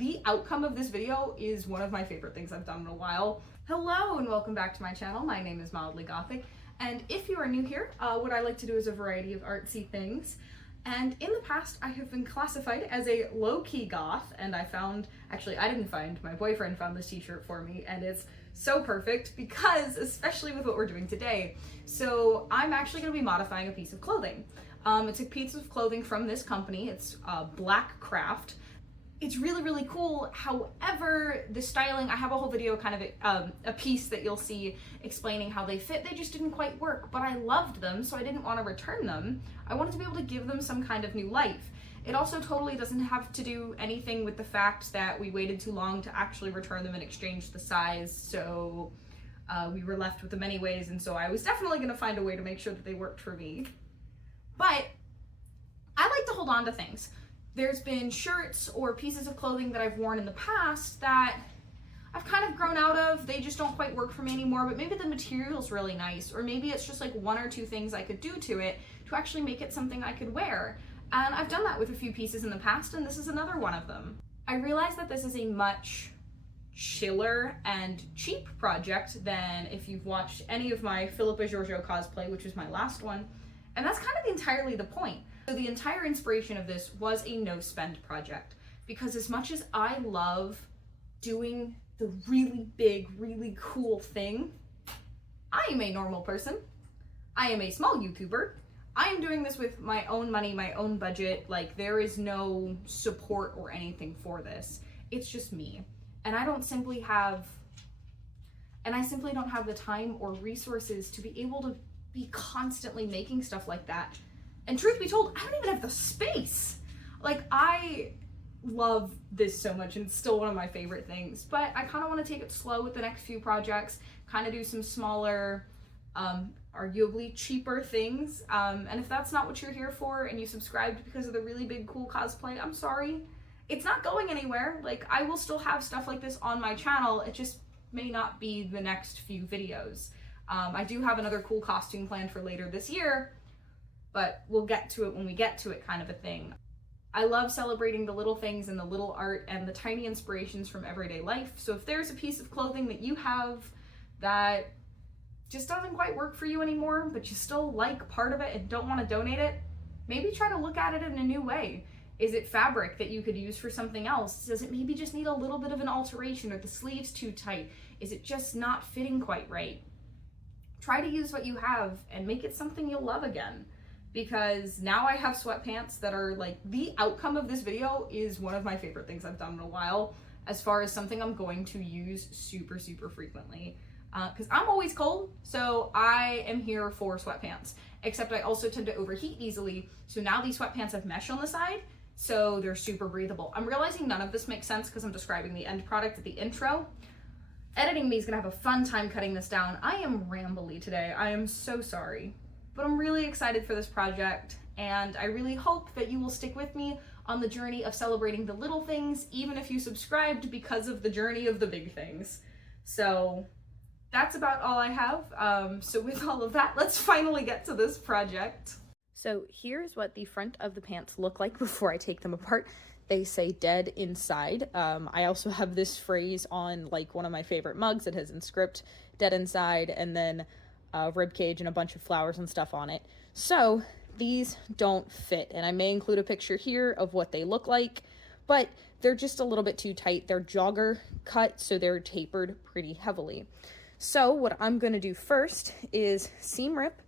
The outcome of this video is one of my favorite things I've done in a while. Hello and welcome back to my channel. My name is Mildly Gothic, and if you are new here, what I like to do is a variety of artsy things. And in the past, I have been classified as a low-key goth, and I didn't find, my boyfriend found this t-shirt for me, and it's so perfect because, especially with what we're doing today, so I'm actually going to be modifying a piece of clothing. It's a piece of clothing from this company. It's Black Craft. It's really, really cool. However, the styling, I have a whole video, kind of a piece that you'll see explaining how they fit. They just didn't quite work, but I loved them, so I didn't want to return them. I wanted to be able to give them some kind of new life. It also totally doesn't have to do anything with the fact that we waited too long to actually return them and exchange the size, so we were left with them anyways, and so I was definitely going to find a way to make sure that they worked for me. But I like to hold on to things. There's been shirts or pieces of clothing that I've worn in the past that I've kind of grown out of. They just don't quite work for me anymore, but maybe the material's really nice, or maybe it's just like one or two things I could do to it to actually make it something I could wear. And I've done that with a few pieces in the past, and this is another one of them. I realize that this is a much chiller and cheap project than if you've watched any of my Philippa Giorgio cosplay, which was my last one, and that's kind of entirely the point. So the entire inspiration of this was a no-spend project, because as much as I love doing the really big, really cool thing, I am a normal person. I am a small YouTuber. I am doing this with my own money, my own budget. Like, there is no support or anything for this. It's just me. And I simply don't have the time or resources to be able to be constantly making stuff like that. And truth be told, I don't even have the space. Like, I love this so much, and it's still one of my favorite things, but I kind of want to take it slow with the next few projects, kind of do some smaller, arguably cheaper things. And if that's not what you're here for and you subscribed because of the really big cool cosplay, I'm sorry. It's not going anywhere. Like, I will still have stuff like this on my channel. It just may not be the next few videos. I do have another cool costume planned for later this year, but we'll get to it when we get to it, kind of a thing. I love celebrating the little things and the little art and the tiny inspirations from everyday life. So if there's a piece of clothing that you have that just doesn't quite work for you anymore, but you still like part of it and don't want to donate it, maybe try to look at it in a new way. Is it fabric that you could use for something else? Does it maybe just need a little bit of an alteration? Are the sleeves too tight? Is it just not fitting quite right? Try to use what you have and make it something you'll love again. Because now I have sweatpants that are like, the outcome of this video is one of my favorite things I've done in a while, as far as something I'm going to use super, super frequently. Because I'm always cold, so I am here for sweatpants. Except I also tend to overheat easily, so now these sweatpants have mesh on the side, so they're super breathable. I'm realizing none of this makes sense because I'm describing the end product at the intro. Editing me is gonna have a fun time cutting this down. I am rambly today, I am so sorry. But I'm really excited for this project, and I really hope that you will stick with me on the journey of celebrating the little things, even if you subscribed because of the journey of the big things. So that's about all I have. So with all of that, let's finally get to this project. So here's what the front of the pants look like before I take them apart. They say "dead inside." I also have this phrase on like one of my favorite mugs that has in script "dead inside," and then rib cage and a bunch of flowers and stuff on it. So these don't fit, and I may include a picture here of what they look like, but they're just a little bit too tight. They're jogger cut, so they're tapered pretty heavily. So what I'm going to do first is seam rip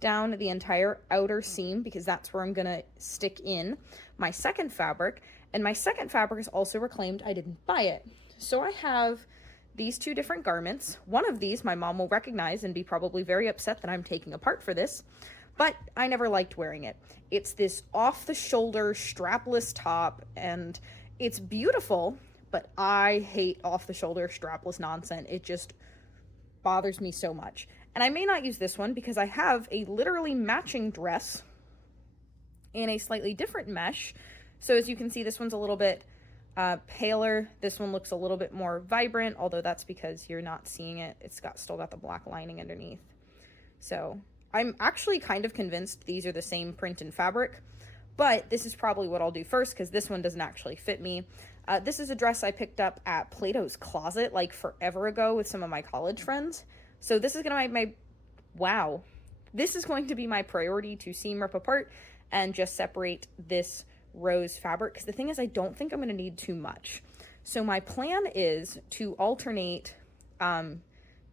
down the entire outer seam, because that's where I'm going to stick in my second fabric, and my second fabric is also reclaimed. I didn't buy it. So I have these two different garments. One of these my mom will recognize and be probably very upset that I'm taking apart for this, but I never liked wearing it. It's this off-the-shoulder strapless top, and it's beautiful, but I hate off-the-shoulder strapless nonsense. It just bothers me so much. And I may not use this one because I have a literally matching dress in a slightly different mesh. So as you can see, this one's a little bit paler. This one looks a little bit more vibrant, although that's because you're not seeing it. It's still got the black lining underneath. So I'm actually kind of convinced these are the same print and fabric, but this is probably what I'll do first because this one doesn't actually fit me. This is a dress I picked up at Plato's Closet like forever ago with some of my college friends. So this is gonna be wow. This is going to be my priority to seam rip apart and just separate this rose fabric, because the thing is I don't think I'm gonna need too much. So my plan is to alternate,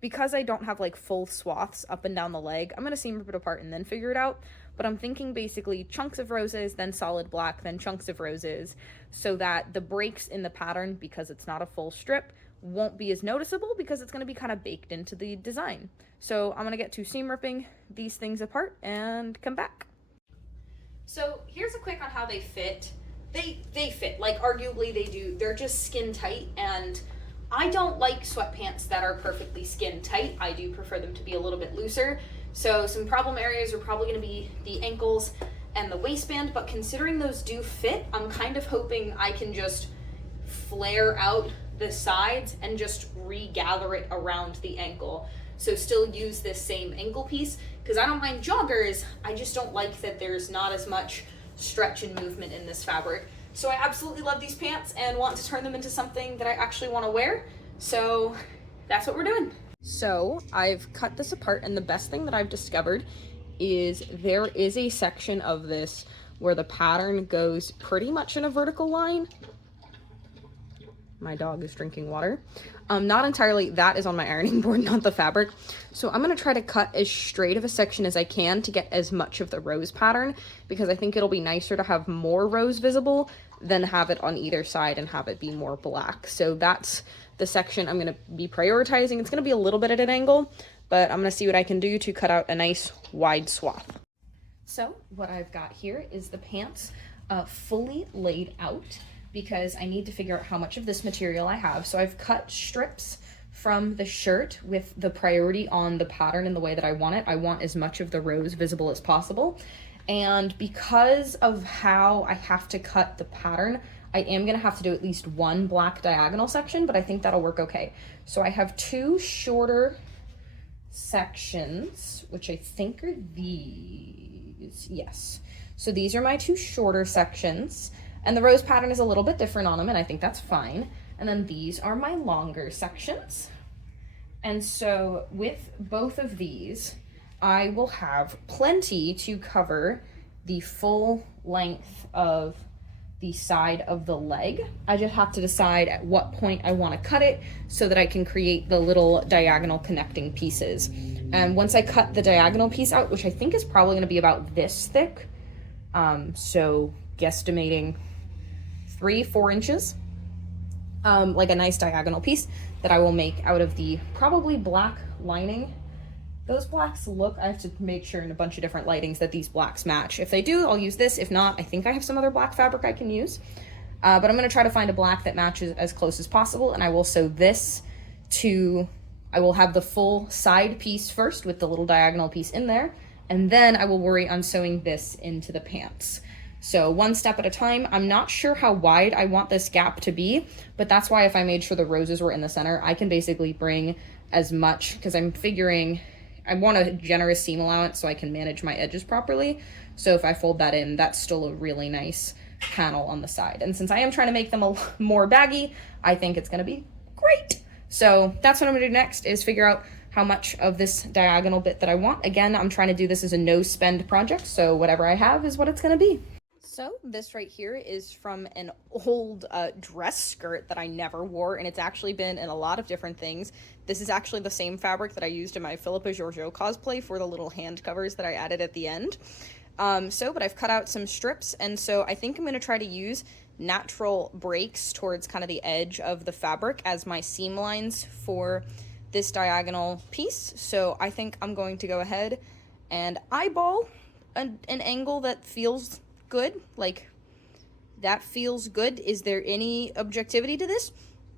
because I don't have like full swaths up and down the leg, I'm gonna seam rip it apart and then figure it out. But I'm thinking basically chunks of roses, then solid black, then chunks of roses, so that the breaks in the pattern, because it's not a full strip, won't be as noticeable because it's gonna be kind of baked into the design. So I'm gonna get to seam ripping these things apart and come back. So here's a quick on how they fit. They fit, like arguably they do. They're just skin tight, and I don't like sweatpants that are perfectly skin tight. I do prefer them to be a little bit looser. So some problem areas are probably going to be the ankles and the waistband, but considering those do fit, I'm kind of hoping I can just flare out the sides and just regather it around the ankle. So still use this same ankle piece, because I don't mind joggers, I just don't like that there's not as much stretch and movement in this fabric. So I absolutely love these pants and want to turn them into something that I actually want to wear. So that's what we're doing. So I've cut this apart, and the best thing that I've discovered is there is a section of this where the pattern goes pretty much in a vertical line. My dog is drinking water. Not entirely, that is on my ironing board, not the fabric. So I'm gonna try to cut as straight of a section as I can to get as much of the rose pattern, because I think it'll be nicer to have more rose visible than have it on either side and have it be more black. So that's the section I'm gonna be prioritizing. It's gonna be a little bit at an angle, but I'm gonna see what I can do to cut out a nice wide swath. So what I've got here is the pants fully laid out, because I need to figure out how much of this material I have. So I've cut strips from the shirt with the priority on the pattern in the way that I want it. I want as much of the rose visible as possible. And because of how I have to cut the pattern, I am gonna have to do at least one black diagonal section, but I think that'll work okay. So I have two shorter sections, which I think are these, yes. So these are my two shorter sections. And the rose pattern is a little bit different on them, and I think that's fine. And then these are my longer sections. And so with both of these, I will have plenty to cover the full length of the side of the leg. I just have to decide at what point I want to cut it so that I can create the little diagonal connecting pieces. And once I cut the diagonal piece out, which I think is probably going to be about this thick, so guesstimating 3-4 inches, like a nice diagonal piece that I will make out of the probably black lining. Those blacks look, I have to make sure in a bunch of different lightings that these blacks match. If they do, I'll use this. If not, I think I have some other black fabric I can use. But I'm gonna try to find a black that matches as close as possible, and I will sew this to, I will have the full side piece first with the little diagonal piece in there, and then I will worry on sewing this into the pants. So one step at a time. I'm not sure how wide I want this gap to be, but that's why if I made sure the roses were in the center, I can basically bring as much, because I'm figuring I want a generous seam allowance so I can manage my edges properly. So if I fold that in, that's still a really nice panel on the side. And since I am trying to make them a more baggy, I think it's gonna be great. So that's what I'm gonna do next, is figure out how much of this diagonal bit that I want. Again, I'm trying to do this as a no spend project, so whatever I have is what it's gonna be. So this right here is from an old dress skirt that I never wore, and it's actually been in a lot of different things. This is actually the same fabric that I used in my Philippa Georgiou cosplay for the little hand covers that I added at the end. But I've cut out some strips, and so I think I'm going to try to use natural breaks towards kind of the edge of the fabric as my seam lines for this diagonal piece. So I think I'm going to go ahead and eyeball an angle that feels good. Like, that feels good. Is there any objectivity to this?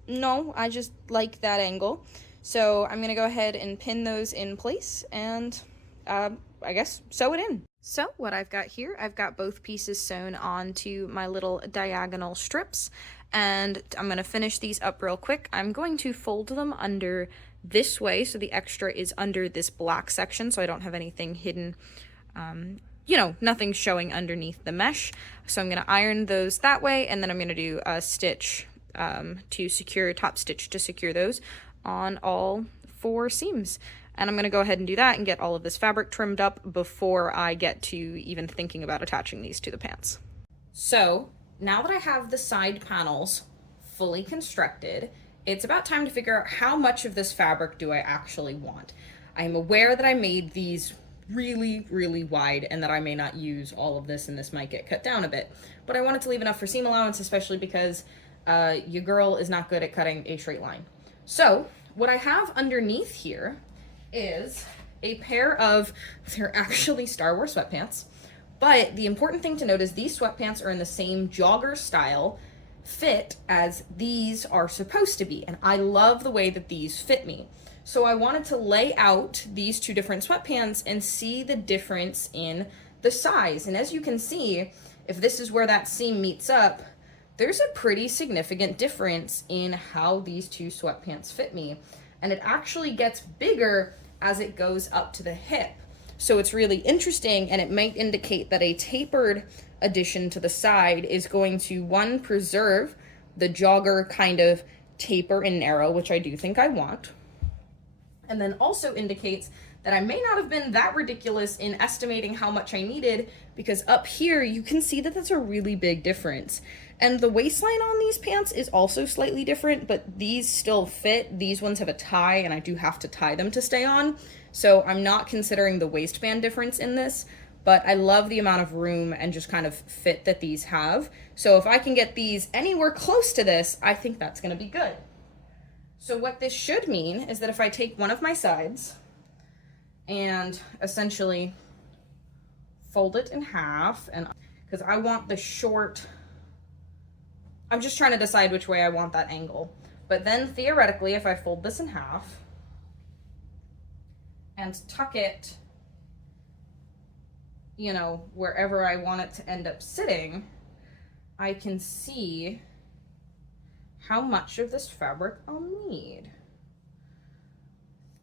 No, I just like that angle. So I'm gonna go ahead and pin those in place and I guess sew it in. So what I've got here, I've got both pieces sewn onto my little diagonal strips, and I'm gonna finish these up real quick. I'm going to fold them under this way so the extra is under this black section so I don't have anything hidden, you know, nothing showing underneath the mesh. So I'm going to iron those that way, and then I'm going to do a stitch to secure, top stitch to secure those on all 4 seams. And I'm going to go ahead and do that and get all of this fabric trimmed up before I get to even thinking about attaching these to the pants. So now that I have the side panels fully constructed, it's about time to figure out how much of this fabric do I actually want. I'm aware that I made these really, really wide and that I may not use all of this and this might get cut down a bit, but I wanted to leave enough for seam allowance, especially because your girl is not good at cutting a straight line. So what I have underneath here is a pair of, they're actually Star Wars sweatpants, but the important thing to note is these sweatpants are in the same jogger style fit as these are supposed to be, and I love the way that these fit me. So I wanted to lay out these 2 different sweatpants and see the difference in the size. And as you can see, if this is where that seam meets up, there's a pretty significant difference in how these 2 sweatpants fit me. And it actually gets bigger as it goes up to the hip. So it's really interesting, and it might indicate that a tapered addition to the side is going to, 1, preserve the jogger kind of taper and narrow, which I do think I want, and then also indicates that I may not have been that ridiculous in estimating how much I needed, because up here you can see that that's a really big difference. And the waistline on these pants is also slightly different, but these still fit. These ones have a tie, and I do have to tie them to stay on. So I'm not considering the waistband difference in this, but I love the amount of room and just kind of fit that these have. So if I can get these anywhere close to this, I think that's gonna be good. So what this should mean is that if I take one of my sides and essentially fold it in half, and because I want the short, I'm just trying to decide which way I want that angle. But then theoretically, if I fold this in half and tuck it, you know, wherever I want it to end up sitting, I can see how much of this fabric I'll need,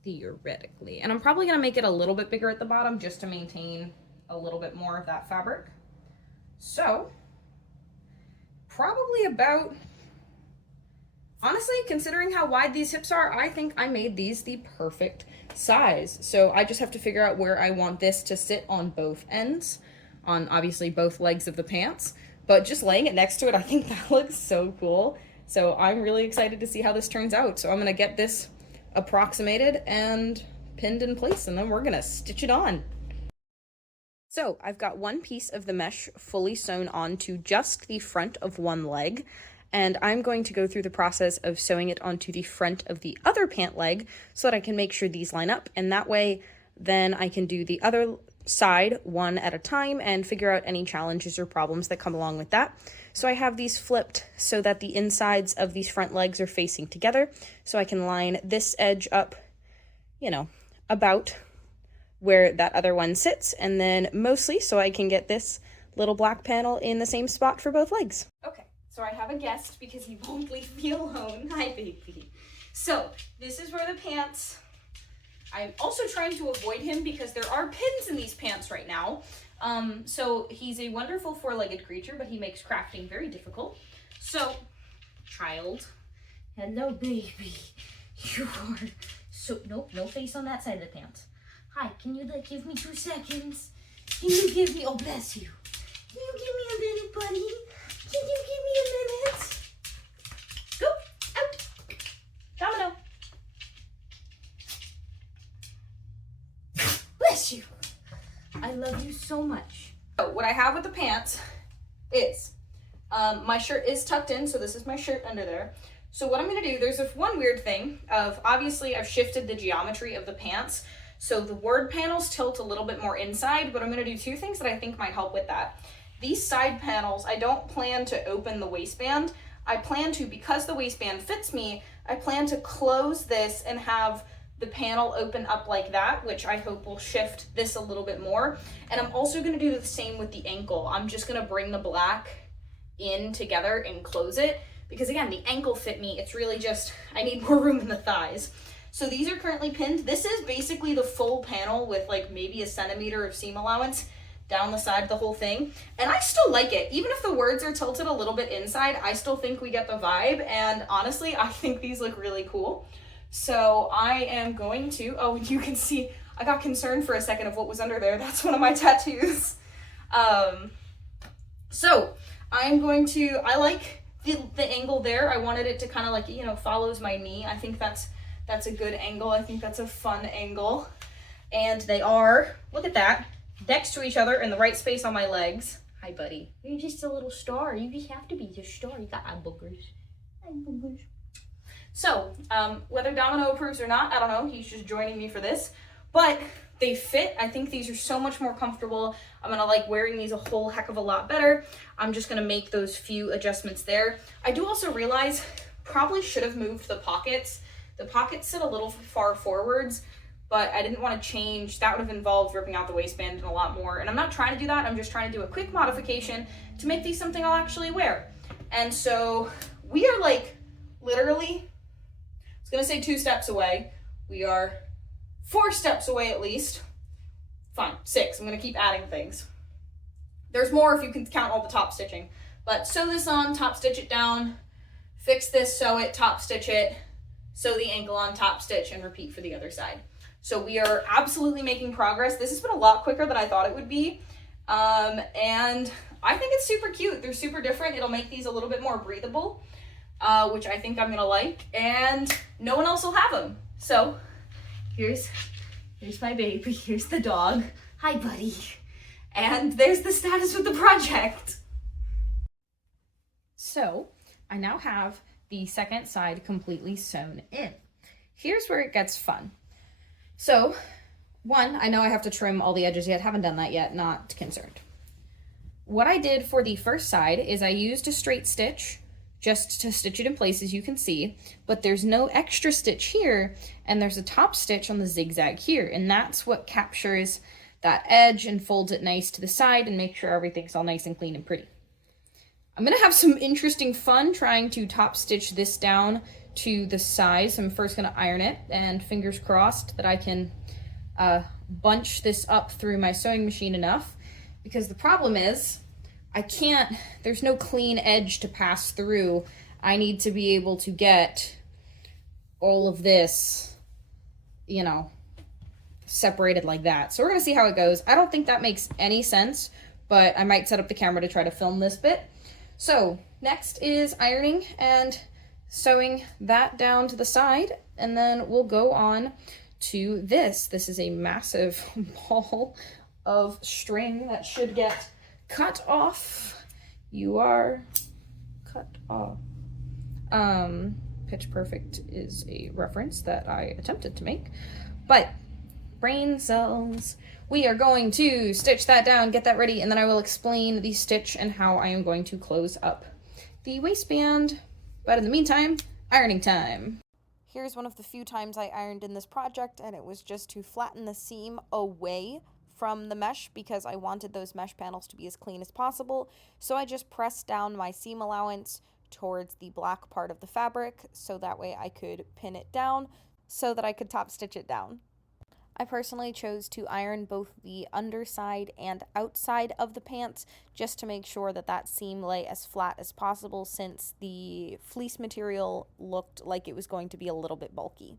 theoretically. And I'm probably gonna make it a little bit bigger at the bottom just to maintain a little bit more of that fabric. So probably about, honestly, considering how wide these hips are, I think I made these the perfect size. So I just have to figure out where I want this to sit on both ends, on obviously both legs of the pants, but just laying it next to it, I think that looks so cool. So I'm really excited to see how this turns out. So I'm gonna get this approximated and pinned in place, and then we're gonna stitch it on. So I've got one piece of the mesh fully sewn onto just the front of one leg, and I'm going to go through the process of sewing it onto the front of the other pant leg so that I can make sure these line up, and that way then I can do the other side one at a time and figure out any challenges or problems that come along with that. So I have these flipped so that the insides of these front legs are facing together, so I can line this edge up, you know, about where that other one sits, and then mostly so I can get this little black panel in the same spot for both legs. Okay, so I have a guest because he won't leave me alone. Hi, baby. So this is where the pants, I'm also trying to avoid him because there are pins in these pants right now. So he's a wonderful four-legged creature, but he makes crafting very difficult. So, child, hello, baby. You are so, nope, no face on that side of the pants. Hi, can you like give me 2 seconds? Can you give me, oh bless you. Can you give me a minute, buddy? Can you give me a minute? Go, out. Domino. Bless you. I love you so much. So what I have with the pants is, my shirt is tucked in, so this is my shirt under there. So what I'm gonna do, there's this one weird thing of, obviously I've shifted the geometry of the pants, so the word panels tilt a little bit more inside, but I'm gonna do 2 things that I think might help with that. These side panels, I don't plan to open the waistband. I plan to, because the waistband fits me, I plan to close this and have the panel open up like that, which I hope will shift this a little bit more. And I'm also gonna do the same with the ankle. I'm just gonna bring the black in together and close it, because again, the ankle fit me. It's really just, I need more room in the thighs. So these are currently pinned. This is basically the full panel with like maybe a centimeter of seam allowance. down the side of the whole thing. And I still like it. Even if the words are tilted a little bit inside, I still think we get the vibe. And honestly, I think these look really cool. So I am going to, oh, you can see, I got concerned for a second of what was under there. That's one of my tattoos. So I'm going to, I like the angle there. I wanted it to kind of like, you know, follows my knee. I think that's a good angle. I think that's a fun angle. And they are, look at that, next to each other in the right space on my legs. Hi, buddy. You're just a little star. You just have to be a star. You got eye boogers. Eye boogers. So, whether Domino approves or not, I don't know. He's just joining me for this. But they fit. I think these are so much more comfortable. I'm going to like wearing these a whole heck of a lot better. I'm just going to make those few adjustments there. I do also realize probably should have moved the pockets. The pockets sit a little far forwards, but I didn't want to change. That would have involved ripping out the waistband and a lot more. And I'm not trying to do that. I'm just trying to do a quick modification to make these something I'll actually wear. And so we are like literally, I was going to say 2 steps away. We are 4 steps away at least. Fine, 6. I'm going to keep adding things. There's more if you can count all the top stitching. But sew this on, top stitch it down, fix this, sew it, top stitch it, sew the ankle on, top stitch, and repeat for the other side. So we are absolutely making progress. This has been a lot quicker than I thought it would be. And I think it's super cute. They're super different. It'll make these a little bit more breathable, which I think I'm gonna like. And no one else will have them. So here's my baby. Here's the dog. Hi, buddy. And there's the status with the project. So I now have the second side completely sewn in. Here's where it gets fun. So, one, I know I have to trim all the edges yet. Haven't done that yet, not concerned. What I did for the first side is I used a straight stitch just to stitch it in place, as you can see, but there's no extra stitch here, and there's a top stitch on the zigzag here, and that's what captures that edge and folds it nice to the side and make sure everything's all nice and clean and pretty. I'm gonna have some interesting fun trying to top stitch this down to the size. I'm first gonna iron it, and fingers crossed that I can bunch this up through my sewing machine enough, because the problem is there's no clean edge to pass through. I need to be able to get all of this, you know, separated like that. So we're gonna see how it goes. I don't think that makes any sense, but I might set up the camera to try to film this bit. So next is ironing and sewing that down to the side, and then we'll go on to this. This is a massive ball of string that should get cut off. You are cut off. Pitch Perfect is a reference that I attempted to make, but brain cells. We are going to stitch that down, get that ready, and then I will explain the stitch and how I am going to close up the waistband. But in the meantime, ironing time. Here's one of the few times I ironed in this project, and it was just to flatten the seam away from the mesh because I wanted those mesh panels to be as clean as possible. So I just pressed down my seam allowance towards the black part of the fabric so that way I could pin it down so that I could top stitch it down. I personally chose to iron both the underside and outside of the pants just to make sure that that seam lay as flat as possible, since the fleece material looked like it was going to be a little bit bulky.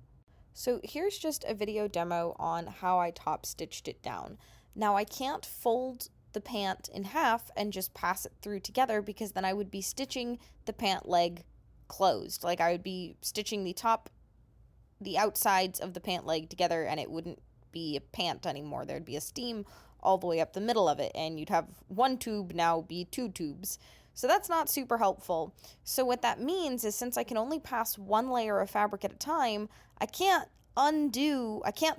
So here's just a video demo on how I top stitched it down. Now I can't fold the pant in half and just pass it through together, because then I would be stitching the pant leg closed. Like I would be stitching the outsides of the pant leg together, and it wouldn't be a pant anymore. There'd be a seam all the way up the middle of it, and you'd have one tube now be 2 tubes. So that's not super helpful. So what that means is, since I can only pass 1 layer of fabric at a time, I can't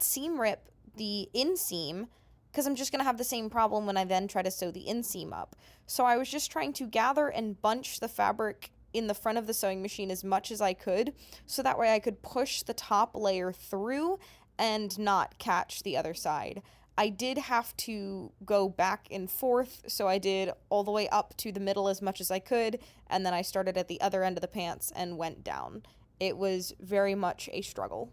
seam rip the inseam, because I'm just going to have the same problem when I then try to sew the inseam up. So I was just trying to gather and bunch the fabric in the front of the sewing machine as much as I could, so that way I could push the top layer through and not catch the other side. I did have to go back and forth, so I did all the way up to the middle as much as I could, and then I started at the other end of the pants and went down. It was very much a struggle.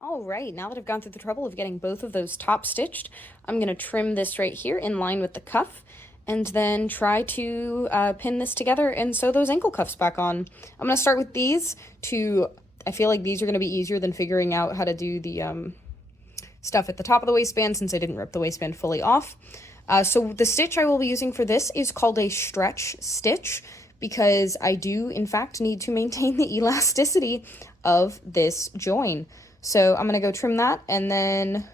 All right, now that I've gone through the trouble of getting both of those top stitched, I'm going to trim this right here in line with the cuff and then try to pin this together and sew those ankle cuffs back on. I'm going to start with these I feel like these are going to be easier than figuring out how to do the stuff at the top of the waistband since I didn't rip the waistband fully off. So the stitch I will be using for this is called a stretch stitch because I do in fact need to maintain the elasticity of this join. So I'm going to go trim that and then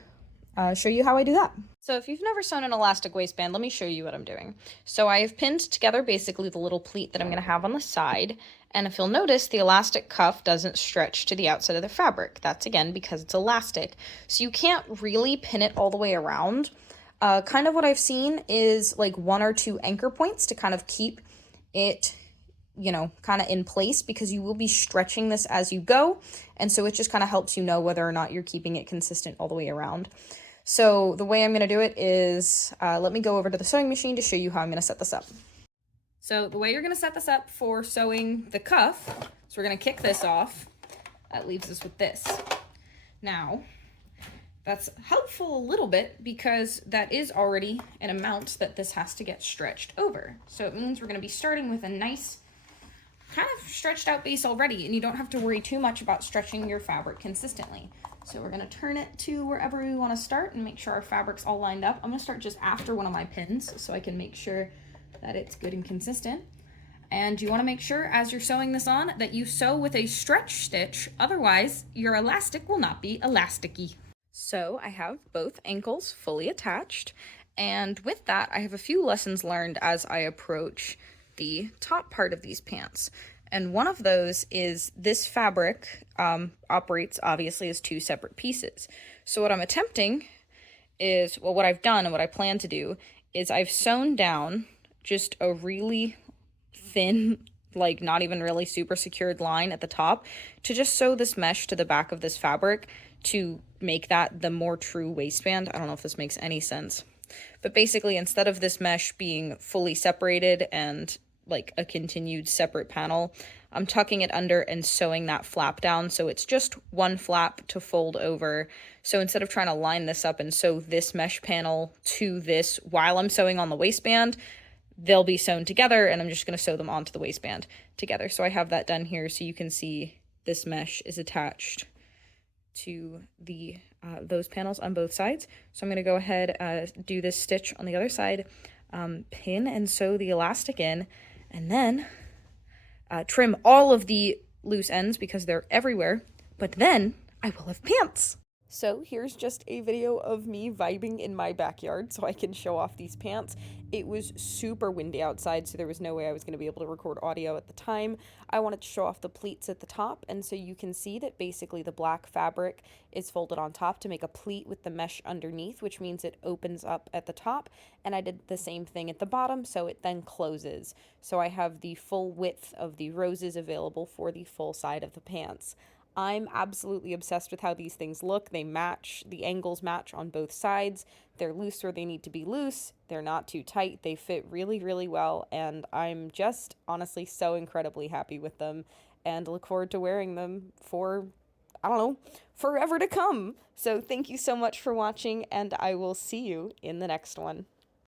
show you how I do that. So if you've never sewn an elastic waistband, let me show you what I'm doing. So I have pinned together basically the little pleat that I'm going to have on the side. And if you'll notice, the elastic cuff doesn't stretch to the outside of the fabric. That's again because it's elastic. So you can't really pin it all the way around. Kind of what I've seen is like 1 or 2 anchor points to kind of keep it, you know, kind of in place because you will be stretching this as you go. And so it just kind of helps you know whether or not you're keeping it consistent all the way around. So the way I'm going to do it is, let me go over to the sewing machine to show you how I'm going to set this up. So the way you're going to set this up for sewing the cuff, so we're going to kick this off. That leaves us with this. Now, that's helpful a little bit because that is already an amount that this has to get stretched over. So it means we're going to be starting with a nice kind of stretched out base already, and you don't have to worry too much about stretching your fabric consistently. So we're going to turn it to wherever we want to start and make sure our fabric's all lined up. I'm going to start just after one of my pins so I can make sure that it's good and consistent. And you want to make sure as you're sewing this on that you sew with a stretch stitch, otherwise your elastic will not be elasticy. So I have both ankles fully attached, and with that I have a few lessons learned as I approach the top part of these pants. And one of those is this fabric operates obviously as 2 separate pieces. So what I'm attempting is, well, what I've done and what I plan to do is I've sewn down just a really thin, like not even really super secured line at the top to just sew this mesh to the back of this fabric to make that the more true waistband. I don't know if this makes any sense. But basically, instead of this mesh being fully separated and like a continued separate panel, I'm tucking it under and sewing that flap down so it's just one flap to fold over. So instead of trying to line this up and sew this mesh panel to this while I'm sewing on the waistband, they'll be sewn together and I'm just going to sew them onto the waistband together. So I have that done here so you can see this mesh is attached to the those panels on both sides. So I'm going to go ahead, do this stitch on the other side, pin and sew the elastic in, and then trim all of the loose ends because they're everywhere, but then I will have pants. So here's just a video of me vibing in my backyard so I can show off these pants. It was super windy outside, so there was no way I was going to be able to record audio at the time. I wanted to show off the pleats at the top, and so you can see that basically the black fabric is folded on top to make a pleat with the mesh underneath, which means it opens up at the top, and I did the same thing at the bottom, so it then closes. So I have the full width of the roses available for the full side of the pants. I'm absolutely obsessed with how these things look. They match, the angles match on both sides. They're loose where they need to be loose. They're not too tight. They fit really, really well. And I'm just honestly so incredibly happy with them and look forward to wearing them for, I don't know, forever to come. So thank you so much for watching, and I will see you in the next one.